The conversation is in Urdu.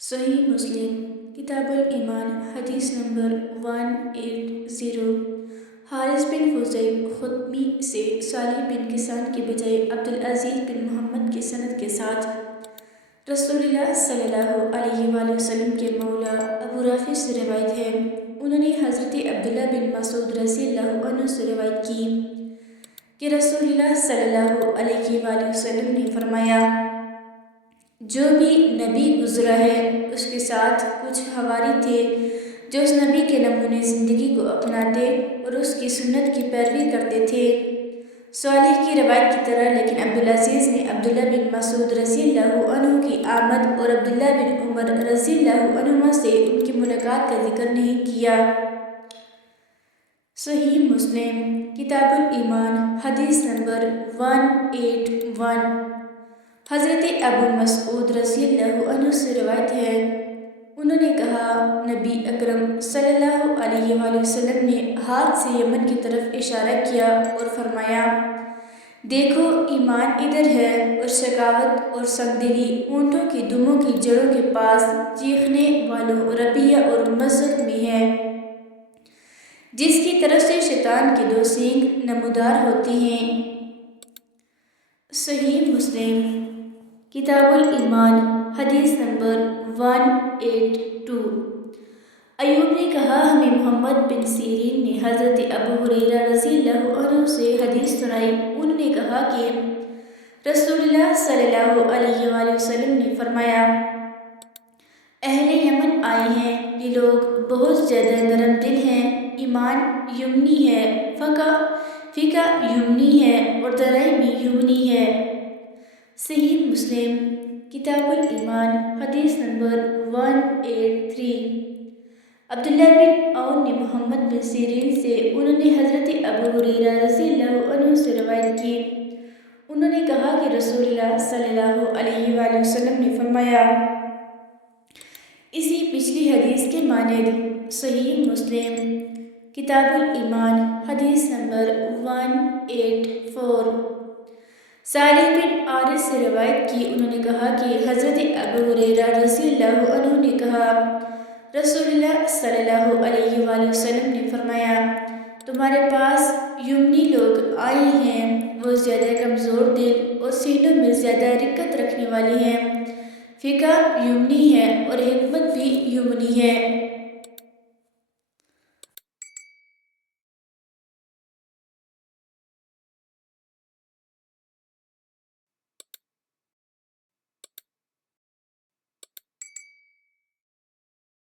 صحیح مسلم کتاب الایمان حدیث نمبر 180۔ حارث بن فضیل خطمی سے صالح بن کیسان کے بجائے عبدالعزیز بن محمد کی سند کے ساتھ رسول اللہ صلی اللہ علیہ وآلہ وسلم کے مولا ابو رافع سے روایت ہے۔ انہوں نے حضرت عبداللہ بن مسعود رضی اللہ عنہ سے روایت کی کہ رسول اللہ صلی اللہ علیہ وآلہ وسلم نے فرمایا، جو بھی نبی گزرا ہے اس کے ساتھ کچھ حواری تھے جو اس نبی کے نمونے زندگی کو اپناتے اور اس کی سنت کی پیروی کرتے تھے۔ صالح کی روایت کی طرح لیکن عبدالعزیز نے عبداللہ بن مسعود رضی اللہ عنہ کی آمد اور عبداللہ بن عمر رضی اللہ عنہما سے ان کی ملاقات کا ذکر نہیں کیا۔ صحیح مسلم کتاب الایمان حدیث نمبر 181۔ حضرت ابو مسعود رضی اللہ عنہ سے روایت ہے، انہوں نے کہا، نبی اکرم صلی اللہ علیہ وآلہ وسلم نے ہاتھ سے یمن کی طرف اشارہ کیا اور فرمایا، دیکھو ایمان ادھر ہے، اور شقاوت اور سنگ دلی اونٹوں کی دموں کی جڑوں کے پاس چیخنے والوں ربیہ اور مزق میں ہے، جس کی طرف سے شیطان کے دو سینگ نمودار ہوتے ہیں۔ صحیح مسلم کتاب الایمان حدیث نمبر 182۔ ایوب نے کہا، ہمیں محمد بن سیرین نے حضرت ابو ہریرہ رضی اللہ عنہ سے حدیث سنائی۔ انہوں نے کہا کہ رسول اللہ صلی اللہ علیہ وآلہ وسلم نے فرمایا، اہل یمن آئے ہیں، یہ لوگ بہت زیادہ نرم دل ہیں، ایمان یمنی ہے، فقہ یمنی ہے اور درائی بھی یمنی ہے۔ صحیح مسلم کتاب الایمان حدیث نمبر 183۔ عبداللہ بن عون نے محمد بن سیرین سے، انہوں نے حضرت ابو ہریرہ رضی اللہ عنہ سے روایت کی، انہوں نے کہا کہ رسول اللہ صلی اللہ علیہ وآلہ وسلم نے فرمایا، اسی پچھلی حدیث کے مانند۔ صحیح مسلم کتاب الایمان حدیث نمبر 184۔ صالح بن عارث سے روایت کی، انہوں نے کہا کہ حضرت ابو ہریرہ رضی اللہ عنہ نے کہا، رسول اللہ صلی اللہ علیہ وآلہ وسلم نے فرمایا، تمہارے پاس یمنی لوگ آئے ہیں، وہ زیادہ کمزور دل اور سینوں میں زیادہ رقت رکھنے والے ہیں، فقہ یمنی ہے اور حکمت بھی یمنی ہے۔